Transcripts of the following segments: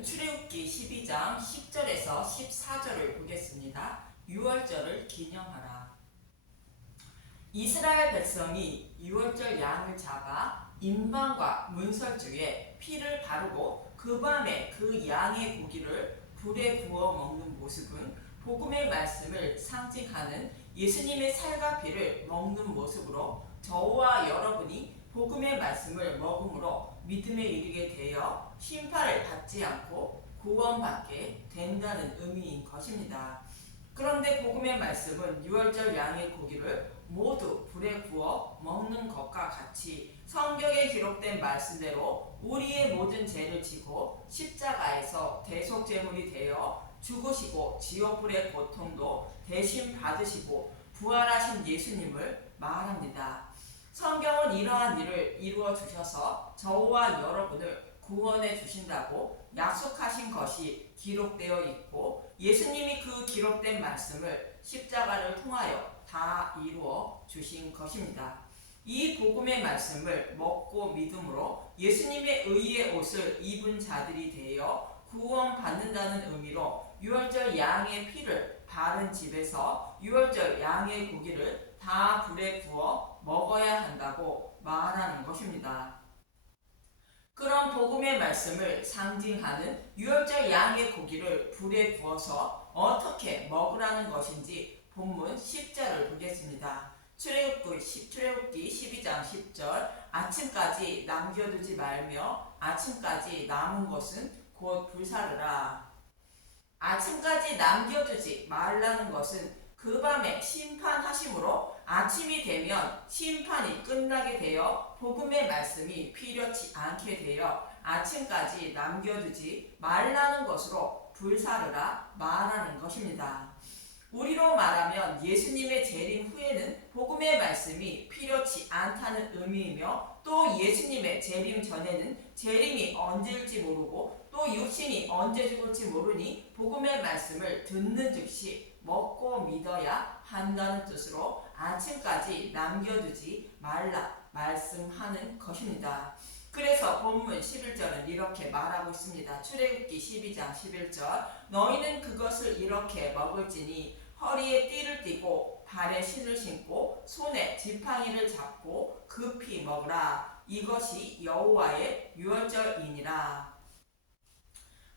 오늘은 출애굽기 12장 10절에서 14절을 보겠습니다. 유월절을 기념하라. 이스라엘 백성이 유월절 양을 잡아 임방과 문설주에 피를 바르고 그 밤에 그 양의 고기를 불에 구워 먹는 모습은 복음의 말씀을 상징하는 예수님의 살과 피를 먹는 모습으로 저와 여러분이 복음의 말씀을 먹음으로 믿음에 이르게 되어 심판을 받지 않고 구원받게 된다는 의미인 것입니다. 그런데 복음의 말씀은 유월절 양의 고기를 모두 불에 구워 먹는 것과 같이 성경에 기록된 말씀대로 우리의 모든 죄를 지고 십자가에서 대속제물이 되어 죽으시고 지옥불의 고통도 대신 받으시고 부활하신 예수님을 말합니다. 성경은 이러한 일을 이루어 주셔서 저와 여러분을 구원해 주신다고 약속하신 것이 기록되어 있고 예수님이 그 기록된 말씀을 십자가를 통하여 다 이루어 주신 것입니다. 이 복음의 말씀을 먹고 믿음으로 예수님의 의의 옷을 입은 자들이 되어 구원받는다는 의미로 유월절 양의 피를 바른 집에서 유월절 양의 고기를 다 불에 구워 먹어야 한다고 말하는 것입니다. 그런 복음의 말씀을 상징하는 유월절 양의 고기를 불에 구워서 어떻게 먹으라는 것인지 본문 10절을 보겠습니다. 출애굽기 12장 10절 아침까지 남겨두지 말며 아침까지 남은 것은 곧 불사르라. 아침까지 남겨두지 말라는 것은 그 밤에 심판하심으로 아침이 되면 심판이 끝나게 되어 복음의 말씀이 필요치 않게 되어 아침까지 남겨두지 말라는 것으로 불사르라 말하는 것입니다. 우리로 말하면 예수님의 재림 후에는 복음의 말씀이 필요치 않다는 의미이며 또 예수님의 재림 전에는 재림이 언제일지 모르고 또 육신이 언제 죽을지 모르니 복음의 말씀을 듣는 즉시 먹고 믿어야 한다는 뜻으로 아침까지 남겨두지 말라 말씀하는 것입니다. 그래서 본문 11절은 이렇게 말하고 있습니다. 출애굽기 12장 11절 너희는 그것을 이렇게 먹을지니 허리에 띠를 띠고 발에 신을 신고 손에 지팡이를 잡고 급히 먹으라. 이것이 여호와의 유월절이니라.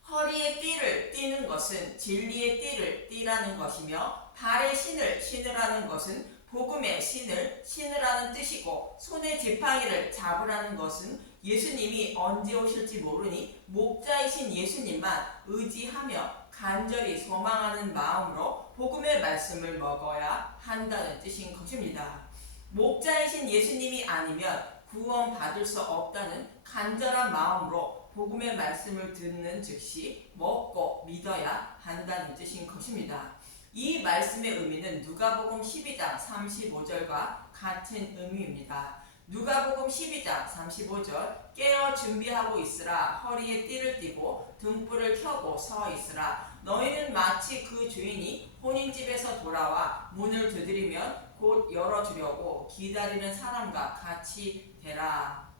허리에 띠를 띠는 것은 진리의 띠를 띠라는 것이며 발에 신을 신으라는 것은 복음의 신을 신으라는 뜻이고 손에 지팡이를 잡으라는 것은 예수님이 언제 오실지 모르니 목자이신 예수님만 의지하며 간절히 소망하는 마음으로 복음의 말씀을 먹어야 한다는 뜻인 것입니다. 목자이신 예수님이 아니면 구원받을 수 없다는 간절한 마음으로 복음의 말씀을 듣는 즉시 먹고 믿어야 한다는 뜻인 것입니다. 이 말씀의 의미는 누가복음 12장 35절과 같은 의미입니다. 누가복음 12장 35절 깨어 준비하고 있으라 허리에 띠를 띠고 등불을 켜고 서 있으라 너희는 마치 그 주인이 혼인집에서 돌아와 문을 두드리면 곧 열어주려고 기다리는 사람과 같이 되라.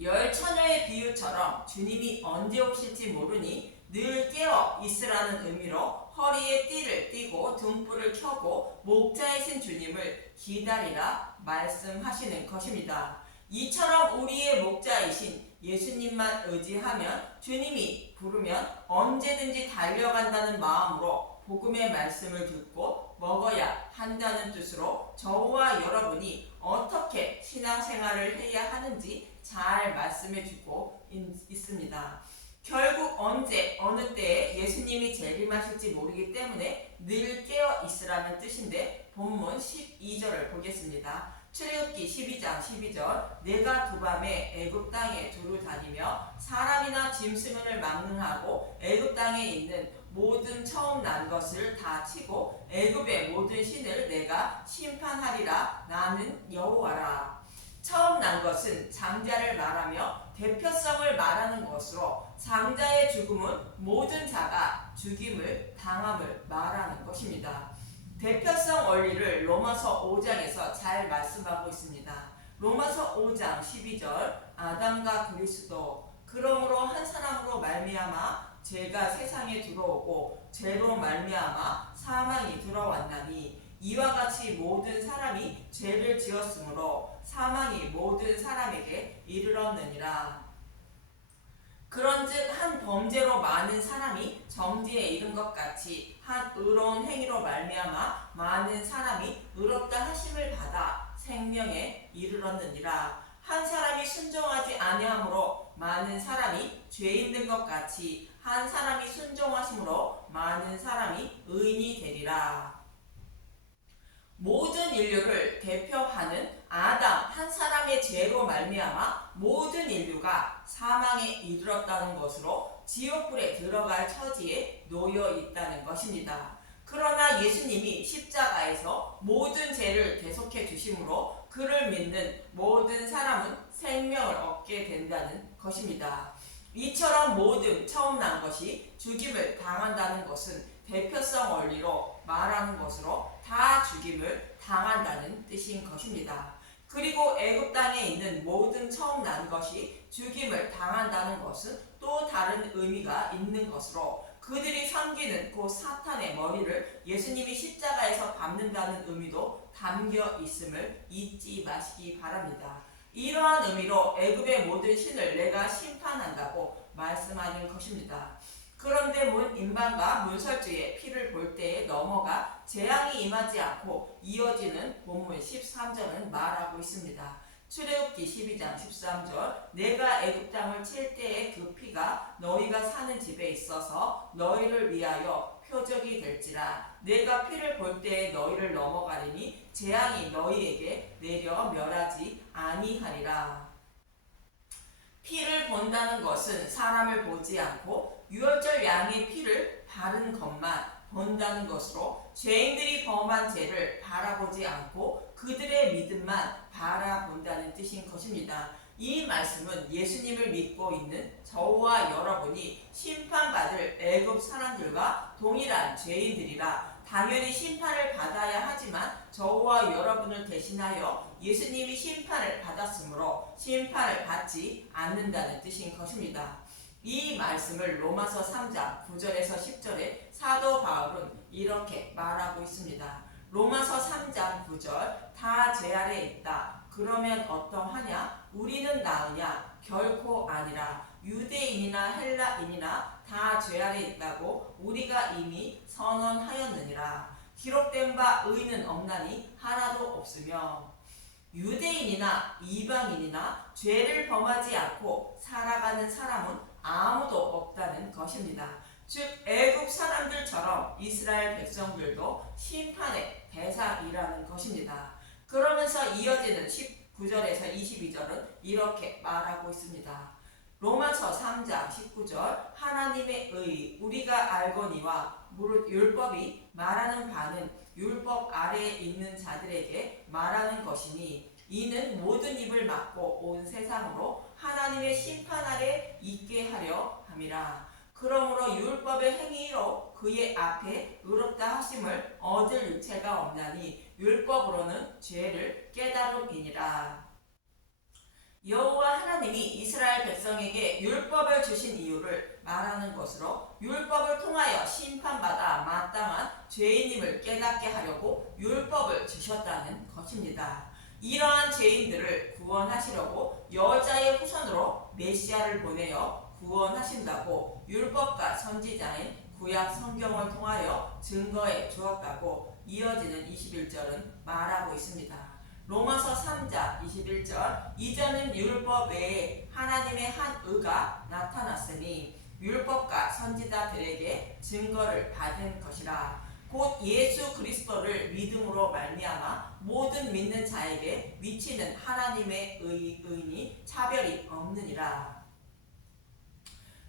열 처녀의 비유처럼 주님이 언제 오실지 모르니 늘 깨어 있으라는 의미로 허리에 띠를 띠고 등불을 켜고 목자이신 주님을 기다리라 말씀하시는 것입니다. 이처럼 우리의 목자이신 예수님만 의지하면 주님이 부르면 언제든지 달려간다는 마음으로 복음의 말씀을 듣고 먹어야 한다는 뜻으로 저와 여러분이 어떻게 신앙생활을 해야 하는지 잘 말씀해주고 있습니다. 결국 언제 어느 때에 예수님이 재림하실지 모르기 때문에 늘 깨어 있으라는 뜻인데 본문 12절을 보겠습니다. 출애굽기 12장 12절 내가 그 밤에 애굽 땅에 두루 다니며 사람이나 짐승을 막론하고 애굽 땅에 있는 모든 처음 난 것을 다 치고 애굽의 모든 신을 내가 심판하리라. 나는 여호와라. 처음 난 것은 장자를 말하며 대표성을 말하는 것으로 장자의 죽음은 모든 자가 죽임을 당함을 말하는 것입니다. 대표성 원리를 로마서 5장에서 잘 말씀하고 있습니다. 로마서 5장 12절 아담과 그리스도 그러므로 한 사람으로 말미암아 죄가 세상에 들어오고 죄로 말미암아 사망이 들어왔나니 이와 같이 모든 사람이 죄를 지었으므로 사망이 모든 사람에게 이르렀느니라. 그런즉 한 범죄로 많은 사람이 정죄에 이른 것 같이 한 의로운 행위로 말미암아 많은 사람이 의롭다 하심을 받아 생명에 이르렀느니라. 한 사람이 순종하지 아니함으로 많은 사람이 죄인 된 것 같이 한 사람이 순종하심으로 많은 사람이 의인이 되리라. 모든 인류를 대표하는 아담 한 사람의 죄로 말미암아 모든 인류가 사망에 이르렀다는 것으로 지옥불에 들어갈 처지에 놓여 있다는 것입니다. 그러나 예수님이 십자가에서 모든 죄를 대속해 주심으로 그를 믿는 모든 사람은 생명을 얻게 된다는 것입니다. 이처럼 모든 처음 난 것이 죽임을 당한다는 것은 대표성 원리로 말하는 것으로 다 죽임을 당한다는 뜻인 것입니다. 그리고 애굽 땅에 있는 모든 처음 난 것이 죽임을 당한다는 것은 또 다른 의미가 있는 것으로 그들이 섬기는 그 사탄의 머리를 예수님이 십자가에서 밟는다는 의미도 담겨 있음을 잊지 마시기 바랍니다. 이러한 의미로 애굽의 모든 신을 내가 심판한다고 말씀하는 것입니다. 그런데 인방과 문설주의 피를 볼 때에 넘어가 재앙이 임하지 않고 이어지는 본문 13절은 말하고 있습니다. 출애굽기 12장 13절 내가 애굽 땅을 칠 때에 그 피가 너희가 사는 집에 있어서 너희를 위하여 표적이 될지라. 내가 피를 볼 때에 너희를 넘어가리니 재앙이 너희에게 내려 멸하지 아니하리라. 피를 본다는 것은 사람을 보지 않고 유월절 양의 피를 바른 것만 본다는 것으로 죄인들이 범한 죄를 바라보지 않고 그들의 믿음만 바라본다는 뜻인 것입니다. 이 말씀은 예수님을 믿고 있는 저와 여러분이 심판받을 애굽 사람들과 동일한 죄인들이라 당연히 심판을 받아야 하지만 저와 여러분을 대신하여 예수님이 심판을 받았으므로 심판을 받지 않는다는 뜻인 것입니다. 이 말씀을 로마서 3장 9절에서 10절에 사도 바울은 이렇게 말하고 있습니다. 로마서 3장 9절 다 죄 아래 있다. 그러면 어떠하냐? 우리는 나으냐? 결코 아니라. 유대인이나 헬라인이나 다 죄 아래 있다고 우리가 이미 선언하였느니라. 기록된 바 의인은 없나니 하나도 없으며 유대인이나 이방인이나 죄를 범하지 않고 살아가는 사람은 아무도 없다는 것입니다. 즉 애굽 사람들처럼 이스라엘 백성들도 심판의 대상이라는 것입니다. 그러면서 이어지는 19절에서 22절은 이렇게 말하고 있습니다. 로마서 3장 19절 하나님의 의 우리가 알거니와 무릇 율법이 말하는 바는 율법 아래에 있는 자들에게 말하는 것이니 이는 모든 입을 막고 온 세상으로 하나님의 심판 아래 있게 하려 함이라. 그러므로 율법의 행위로 그의 앞에 의롭다 하심을 얻을 육체가 없나니 율법으로는 죄를 깨달음이니라. 여호와 하나님이 이스라엘 백성에게 율법을 주신 이유를 말하는 것으로 율법을 통하여 심판받아 마땅한 죄인임을 깨닫게 하려고 율법을 주셨다는 것입니다. 이러한 죄인들을 구원하시려고 여자의 후손으로 메시아를 보내어 구원하신다고 율법과 선지자인 구약 성경을 통하여 증거해 주었다고 이어지는 21절은 말하고 있습니다. 로마서 3장 21절 이전은 율법 외에 하나님의 한 의가 나타났으니 율법과 선지자들에게 증거를 받은 것이라. 곧 예수 그리스도를 믿음으로 말미암아 모든 믿는 자에게 미치는 하나님의 의인이 차별이 없느니라.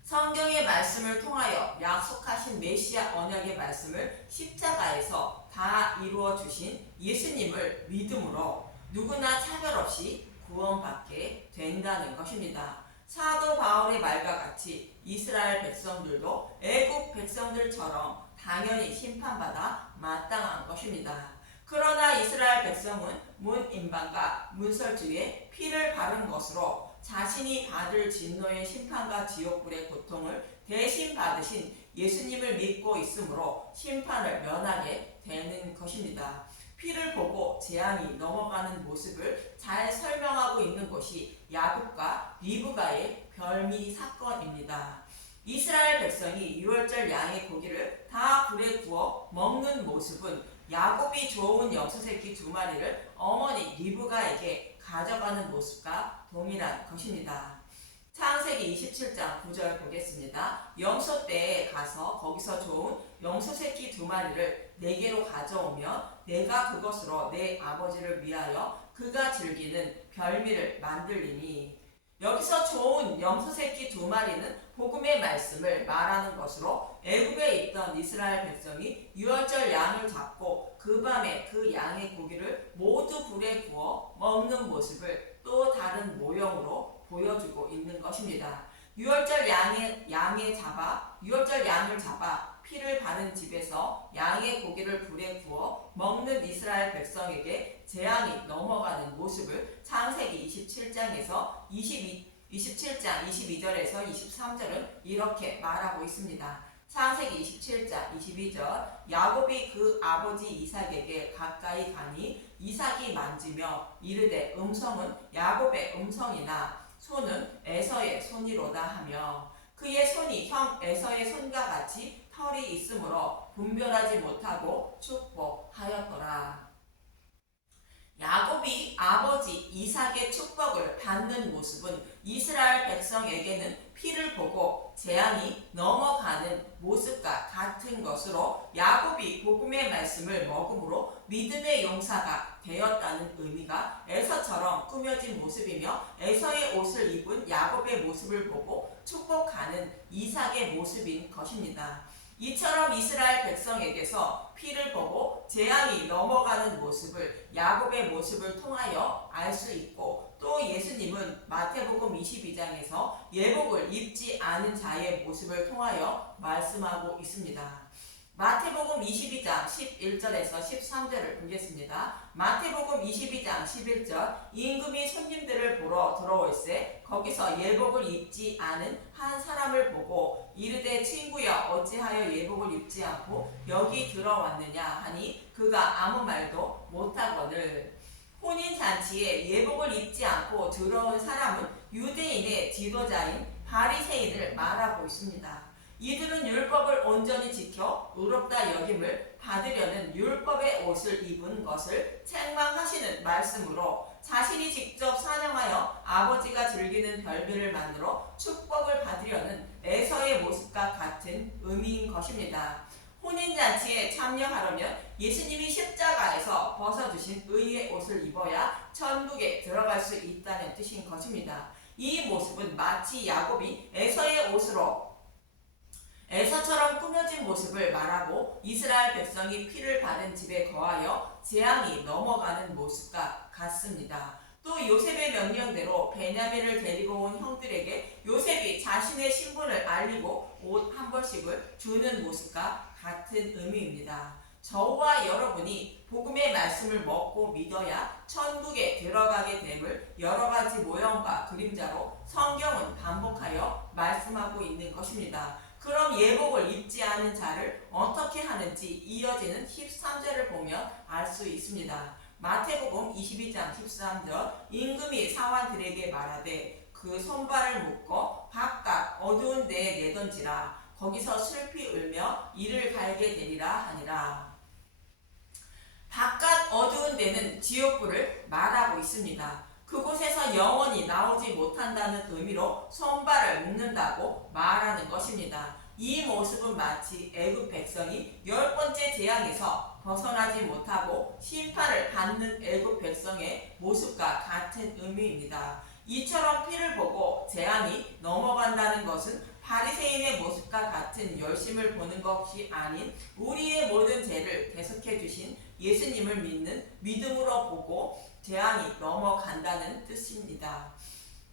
성경의 말씀을 통하여 약속하신 메시아 언약의 말씀을 십자가에서 다 이루어 주신 예수님을 믿음으로 누구나 차별 없이 구원받게 된다는 것입니다. 사도 바울의 말과 같이 이스라엘 백성들도 애굽 백성들처럼 당연히 심판받아 마땅한 것입니다. 그러나 이스라엘 백성은 문임반과 문설주에 피를 바른 것으로 자신이 받을 진노의 심판과 지옥불의 고통을 대신 받으신 예수님을 믿고 있으므로 심판을 면하게 되는 것입니다. 피를 보고 재앙이 넘어가는 모습을 잘 설명하고 있는 것이 야곱과 리브가의 별미 사건입니다. 이스라엘 백성이 유월절 양의 고기를 다 불에 구워 먹는 모습은 야곱이 좋은 염소새끼 2마리를 어머니 리브가에게 가져가는 모습과 동일한 것입니다. 창세기 27장 9절 보겠습니다. 염소떼에 가서 거기서 좋은 염소새끼 2마리를 내게로 가져오면 내가 그것으로 내 아버지를 위하여 그가 즐기는 별미를 만들리니. 여기서 좋은 염소새끼 2마리는 복음의 말씀을 말하는 것으로 애굽에 있던 이스라엘 백성이 유월절 양을 잡고 그 밤에 그 양의 고기를 모두 불에 구워 먹는 모습을 또 다른 모형으로 보여주고 있는 것입니다. 유월절 양을 잡아 피를 바른 집에서 양의 고기를 불에 구워 먹는 이스라엘 백성에게 재앙이 넘어가는 모습을 창세기 27장에서 27장 22절에서 23절은 이렇게 말하고 있습니다. 창세기 27장 22절 야곱이 그 아버지 이삭에게 가까이 가니 이삭이 만지며 이르되 음성은 야곱의 음성이나 손은 에서의 손이로다 하며 그의 손이 형 에서의 손과 같이 털이 있으므로 분별하지 못하고 축복하였더라. 야곱이 아버지 이삭의 축복을 받는 모습은 이스라엘 백성에게는 피를 보고 재앙이 넘어가는 모습과 같은 것으로 야곱이 복음의 말씀을 먹음으로 믿음의 용사가 되었다는 의미가 에서처럼 꾸며진 모습이며 에서의 옷을 입은 야곱의 모습을 보고 축복하는 이삭의 모습인 것입니다. 이처럼 이스라엘 백성에게서 피를 보고 재앙이 넘어가는 모습을 야곱의 모습을 통하여 알 수 있고 또 예수님은 마태복음 22장에서 예복을 입지 않은 자의 모습을 통하여 말씀하고 있습니다. 마태복음 22장 11절에서 13절을 보겠습니다. 마태복음 22장 11절 임금이 손님들을 보러 들어올세 거기서 예복을 입지 않은 한 사람을 보고 이르되 친구여 어찌하여 예복을 입지 않고 여기 들어왔느냐 하니 그가 아무 말도 못하거늘. 혼인잔치에 예복을 입지 않고 들어온 사람은 유대인의 지도자인 바리새인을 말하고 있습니다. 이들은 율법을 온전히 지켜 의롭다 여김을 받으려는 율법의 옷을 입은 것을 책망하시는 말씀으로 자신이 직접 사냥하여 아버지가 즐기는 별미를 만들어 축복을 받으려는 에서의 모습과 같은 의미인 것입니다. 혼인잔치에 참여하려면 예수님이 십자가에서 벗어주신 의의 옷을 입어야 천국에 들어갈 수 있다는 뜻인 것입니다. 이 모습은 마치 야곱이 에서의 옷으로 에서처럼 꾸며진 모습을 말하고 이스라엘 백성이 피를 바른 집에 거하여 재앙이 넘어가는 모습과 같습니다. 또 요셉의 명령대로 베냐민을 데리고 온 형들에게 요셉이 자신의 신분을 알리고 옷 한 벌씩을 주는 모습과 같은 의미입니다. 저와 여러분이 복음의 말씀을 먹고 믿어야 천국에 들어가게 됨을 여러 가지 모형과 그림자로 성경은 반복하여 말씀하고 있는 것입니다. 그럼 예복을 입지 않은 자를 어떻게 하는지 이어지는 13절을 보면 알 수 있습니다. 마태복음 22장 13절 임금이 사환들에게 말하되 그 손발을 묶어 바깥 어두운 데에 내던지라 거기서 슬피 울며 이를 갈게 되리라 하니라. 바깥 어두운 데는 지옥불을 말하고 있습니다. 그곳에서 영원히 나오지 못한다는 의미로 손발을 묶는다고 말하는 것입니다. 이 모습은 마치 애굽 백성이 10번째 재앙에서 벗어나지 못하고 심판을 받는 애굽 백성의 모습과 같은 의미입니다. 이처럼 피를 보고 재앙이 넘어간다는 것은 바리새인의 모습과 같은 열심을 보는 것이 아닌 우리의 모든 죄를 대속해 주신 예수님을 믿는 믿음으로 보고 재앙이 넘어간다는 뜻입니다.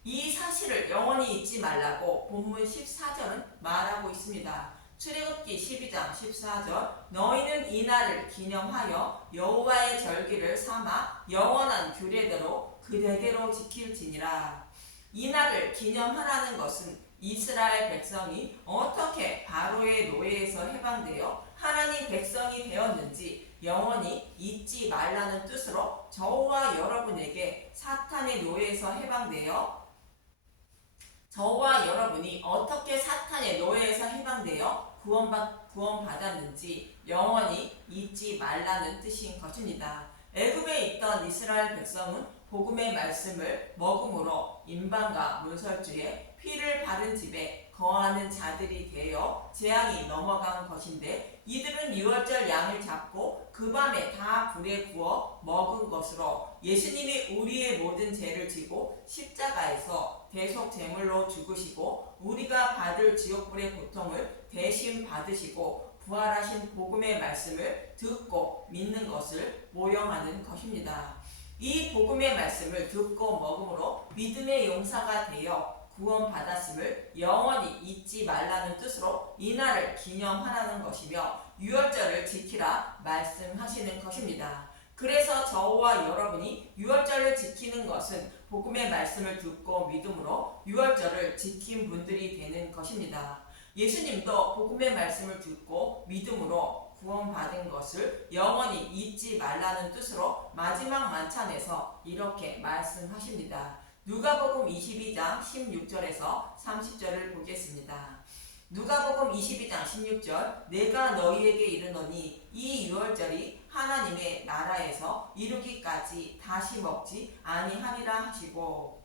이 사실을 영원히 잊지 말라고 본문 14절은 말하고 있습니다. 출애굽기 12장 14절 너희는 이 날을 기념하여 여호와의 절기를 삼아 영원한 규례대로 그대대로 지킬지니라. 이날을 기념하라는 것은 이스라엘 백성이 어떻게 바로의 노예에서 해방되어 하나님 백성이 되었는지 영원히 잊지 말라는 뜻으로 저와 여러분에게 사탄의 노예에서 해방되어 저와 여러분이 어떻게 사탄의 노예에서 해방되어 구원받았는지 영원히 잊지 말라는 뜻인 것입니다. 애굽에 있던 이스라엘 백성은 복음의 말씀을 먹음으로 인방과 문설주에 피를 바른 집에 거하는 자들이 되어 재앙이 넘어간 것인데 이들은 유월절 양을 잡고 그 밤에 다 불에 구워 먹은 것으로 예수님이 우리의 모든 죄를 지고 십자가에서 대속 제물로 죽으시고 우리가 받을 지옥불의 고통을 대신 받으시고 부활하신 복음의 말씀을 듣고 믿는 것을 모형하는 것입니다. 이 복음의 말씀을 듣고 먹음으로 믿음의 용사가 되어 구원받았음을 영원히 잊지 말라는 뜻으로 이날을 기념하라는 것이며 유월절을 지키라 말씀하시는 것입니다. 그래서 저와 여러분이 유월절을 지키는 것은 복음의 말씀을 듣고 믿음으로 유월절을 지킨 분들이 되는 것입니다. 예수님도 복음의 말씀을 듣고 믿음으로 구원받은 것을 영원히 잊지 말라는 뜻으로 마지막 만찬에서 이렇게 말씀하십니다. 누가복음 22장 16절에서 30절을 보겠습니다. 누가복음 22장 16절 내가 너희에게 이르노니 이 유월절이 하나님의 나라에서 이루기까지 다시 먹지 아니하리라 하시고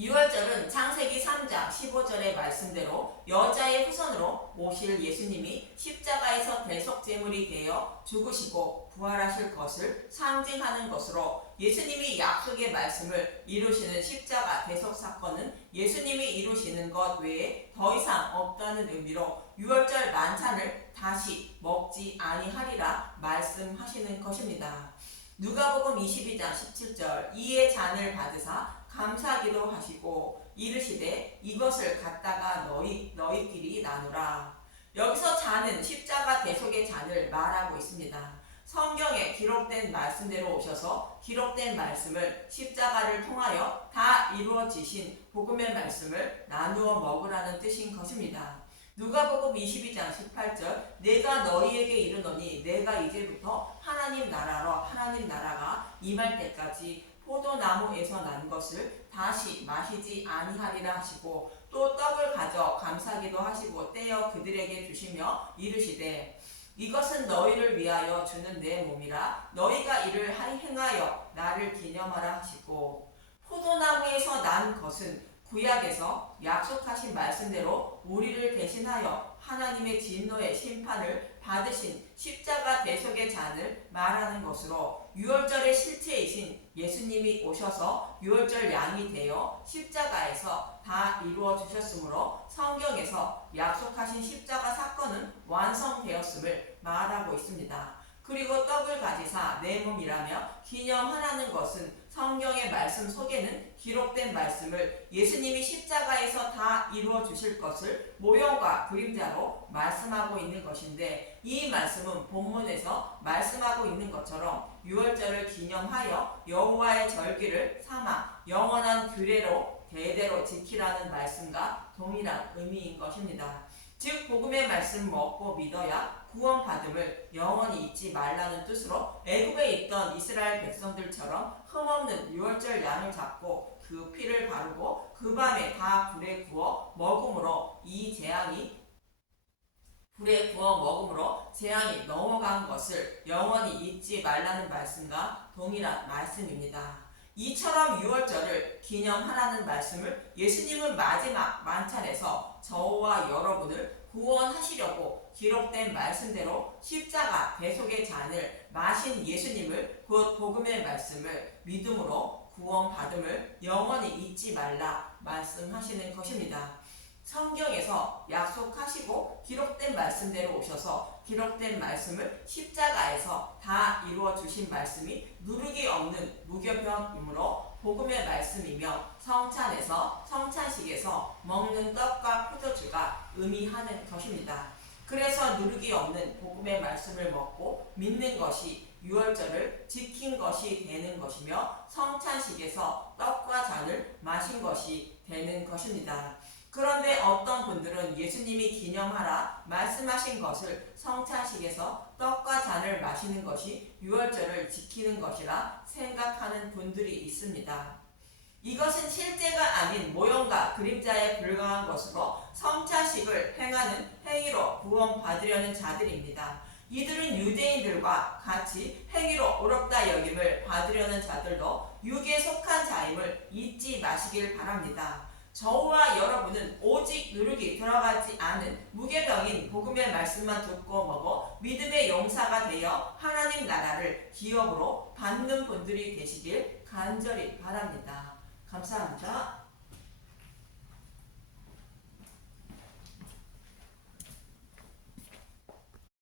유월절은 창세기 3장 15절의 말씀대로 여자의 후손으로 오실 예수님이 십자가에서 대속제물이 되어 죽으시고 부활하실 것을 상징하는 것으로 예수님이 약속의 말씀을 이루시는 십자가 대속 사건은 예수님이 이루시는 것 외에 더 이상 없다는 의미로 유월절 만찬을 다시 먹지 아니하리라 말씀하시는 것입니다. 누가복음 22장 17절 이에 잔을 받으사 감사기도 하시고 이르시되 이것을 갖다가 너희끼리 나누라. 여기서 잔은 십자가 대속의 잔을 말하고 있습니다. 성경에 기록된 말씀대로 오셔서 기록된 말씀을 십자가를 통하여 다 이루어지신 복음의 말씀을 나누어 먹으라는 뜻인 것입니다. 누가복음 22장 18절 내가 너희에게 이르노니 내가 이제부터 하나님 나라가 임할 때까지 포도나무에서 난 것을 다시 마시지 아니하리라 하시고 또 떡을 가져 감사기도 하시고 떼어 그들에게 주시며 이르시되 이것은 너희를 위하여 주는 내 몸이라 너희가 이를 행하여 나를 기념하라 하시고 포도나무에서 난 것은 구약에서 약속하신 말씀대로 우리를 대신하여 하나님의 진노의 심판을 받으신 십자가 대속의 잔을 말하는 것으로 유월절의 실체이신 예수님이 오셔서 유월절 양이 되어 십자가에서 다 이루어 주셨으므로 성경에서 약속하신 십자가 사건은 완성되었음을 말하고 있습니다. 그리고 떡을 가지사 내 몸이라며 기념하라는 것은 성경의 말씀 속에는 기록된 말씀을 예수님이 십자가에서 다 이루어 주실 것을 모형과 그림자로 말씀하고 있는 것인데 이 말씀은 본문에서 말씀하고 있는 것처럼 유월절을 기념하여 여호와의 절기를 삼아 영원한 규례로 대대로 지키라는 말씀과 동일한 의미인 것입니다. 즉 복음의 말씀 먹고 믿어야 구원받음을 영원히 잊지 말라는 뜻으로 애굽에 있던 이스라엘 백성들처럼 흠없는 유월절 양을 잡고 그 피를 바르고 그 밤에 다 불에 구워 먹음으로 재앙이 넘어간 것을 영원히 잊지 말라는 말씀과 동일한 말씀입니다. 이처럼 유월절을 기념하라는 말씀을 예수님은 마지막 만찬에서 저와 여러분을 구원하시려고 기록된 말씀대로 십자가 대속의 잔을 마신 예수님을 곧 복음의 말씀을 믿음으로 구원받음을 영원히 잊지 말라 말씀하시는 것입니다. 성경에서 약속하시고 기록된 말씀대로 오셔서 기록된 말씀을 십자가에서 다 이루어 주신 말씀이 누르기 없는 무교병이므로 복음의 말씀이며 성찬식에서 먹는 떡과 포도주가 의미하는 것입니다. 그래서 누르기 없는 복음의 말씀을 먹고 믿는 것이 유월절을 지킨 것이 되는 것이며 성찬식에서 떡과 잔을 마신 것이 되는 것입니다. 그런데 어떤 분들은 예수님이 기념하라 말씀하신 것을 성찬식에서 떡과 잔을 마시는 것이 유월절을 지키는 것이라 생각하는 분들이 있습니다. 이것은 실제가 아닌 모형과 그림자에 불과한 것으로 성찬식을 행하는 행위로 구원받으려는 자들입니다. 이들은 유대인들과 같이 행위로 어렵다 여김을 받으려는 자들도 육에 속한 자임을 잊지 마시길 바랍니다. 저와 여러분은 오직 누룩이 들어가지 않은 무계병인 복음의 말씀만 듣고 먹어 믿음의 용사가 되어 하나님 나라를 기업으로 받는 분들이 되시길 간절히 바랍니다. 감사합니다.